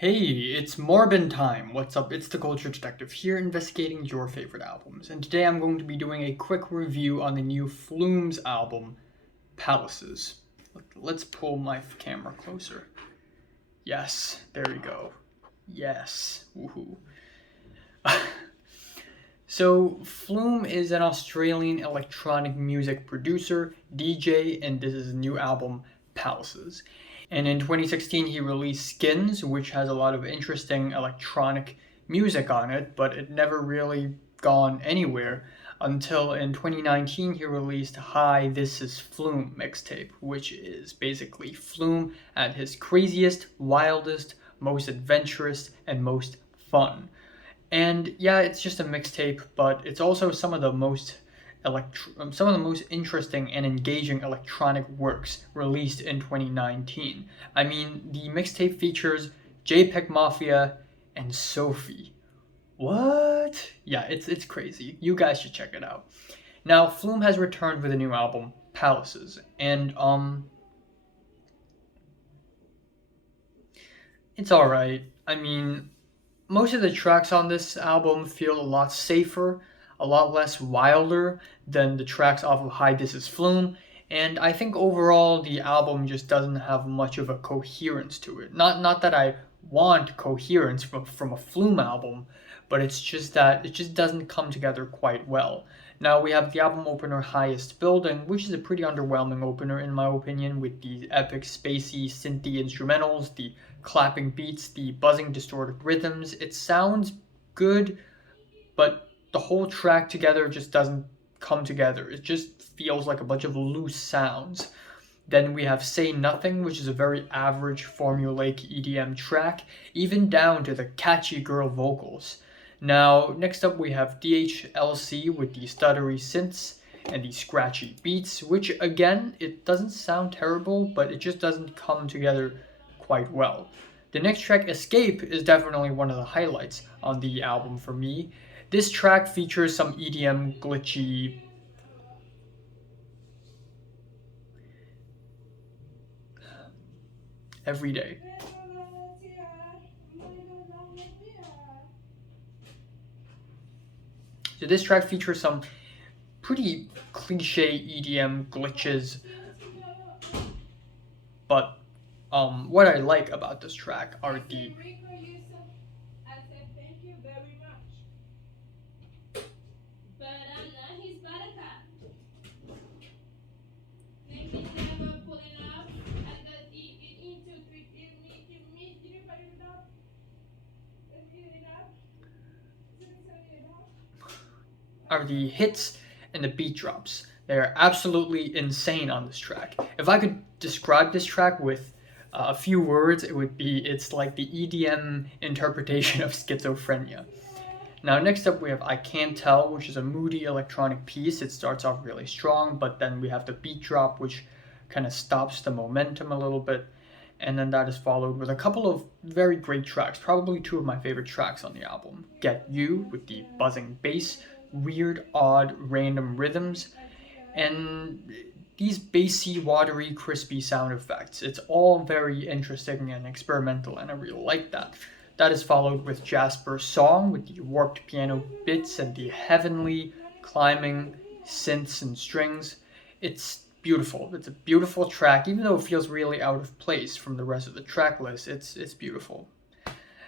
Hey, it's Morbin time. What's up? It's the Culture Detective here investigating your favorite albums. And today I'm going to be doing a quick review on the new Flume's album, Palaces. Let's pull my camera closer. Yes, there we go. Yes. Woohoo. So, Flume is an Australian electronic music producer, DJ, and this is his new album, Palaces. And in 2016, he released Skins, which has a lot of interesting electronic music on it, but it never really gone anywhere until in 2019 he released Hi, This Is Flume mixtape, which is basically Flume at his craziest, wildest, most adventurous, and most fun. And yeah, it's just a mixtape, but it's also some of the most interesting and engaging electronic works released in 2019. I mean, the mixtape features JPEG Mafia and Sophie. What? Yeah, it's crazy. You guys should check it out. Now, Flume has returned with a new album, Palaces, and it's all right. I mean, most of the tracks on this album feel a lot safer, a lot less wilder than the tracks off of Hi This Is Flume, and I think overall the album just doesn't have much of a coherence to it. Not that I want coherence from a Flume album, but it's just that it just doesn't come together quite well. Now we have the album opener Highest Building, which is a pretty underwhelming opener in my opinion, with the epic spacey synthy instrumentals, the clapping beats, the buzzing distorted rhythms. It sounds good, but the whole track together just doesn't come together. It just feels like a bunch of loose sounds. Then we have Say Nothing, which is a very average formulaic EDM track, even down to the catchy girl vocals. Now, next up we have DHLC with the stuttery synths and the scratchy beats, which again, it doesn't sound terrible, but it just doesn't come together quite well. The next track, Escape, is definitely one of the highlights on the album for me. This track features some EDM glitchy every day. So this track features some pretty cliche EDM glitches, but what I like about this track are the hits and the beat drops. They are absolutely insane on this track. If I could describe this track with a few words, it would be it's like the EDM interpretation of schizophrenia. Now, next up, we have I Can't Tell, which is a moody electronic piece. It starts off really strong, but then we have the beat drop, which kind of stops the momentum a little bit. And then that is followed with a couple of very great tracks, probably two of my favorite tracks on the album. Get You, with the buzzing bass, weird, odd, random rhythms, and these bassy, watery, crispy sound effects. It's all very interesting and experimental, and I really like that. That is followed with Jasper's Song, with the warped piano bits and the heavenly, climbing synths and strings. It's beautiful. It's a beautiful track, even though it feels really out of place from the rest of the track list. It's beautiful.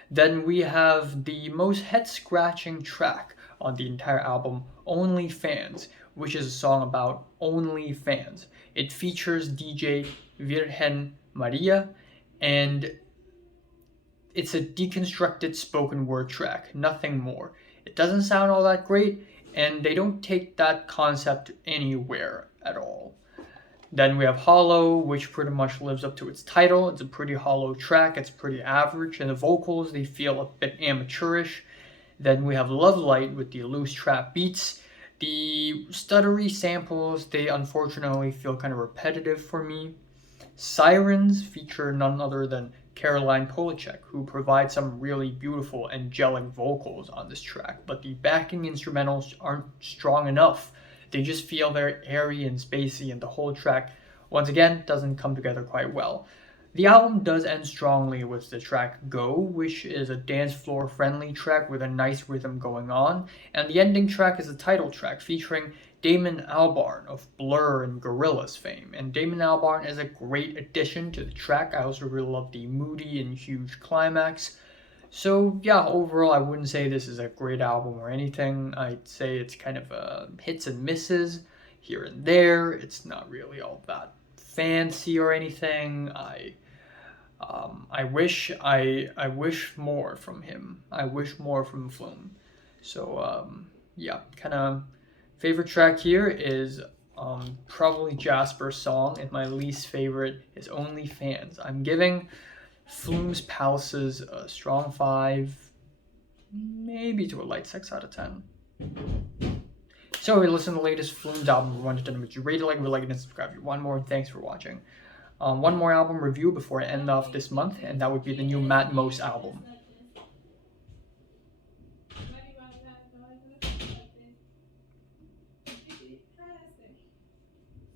Then we have the most head-scratching track on the entire album, Only Fans, which is a song about only fans. It features DJ Virgen Maria, and it's a deconstructed spoken word track, nothing more. It doesn't sound all that great, and they don't take that concept anywhere at all. Then we have Holo, which pretty much lives up to its title. It's a pretty hollow track, it's pretty average, and the vocals, they feel a bit amateurish. Then we have Love Light with the loose trap beats. The stuttery samples, they unfortunately feel kind of repetitive for me. Sirens feature none other than Caroline Polachek, who provides some really beautiful angelic vocals on this track, but the backing instrumentals aren't strong enough. They just feel very airy and spacey, and the whole track, once again, doesn't come together quite well. The album does end strongly with the track Go, which is a dance floor friendly track with a nice rhythm going on, and the ending track is a title track featuring Damon Albarn of Blur and Gorillaz fame. And Damon Albarn is a great addition to the track. I also really love the moody and huge climax. So yeah, overall, I wouldn't say this is a great album or anything. I'd say it's kind of hits and misses here and there. It's not really all that fancy or anything. I wish more from him. I wish more from Flume. So yeah, kind of favorite track here is probably Jasper's song, and my least favorite is Only Fans. I'm giving Flume's Palaces a strong 5, maybe to a light 6 out of 10. So if you listen to the latest Flume's album, 1 to 10, would you rate it, like, and subscribe? One more, and thanks for watching. One more album review before I end off this month, and that would be the new Matmos album.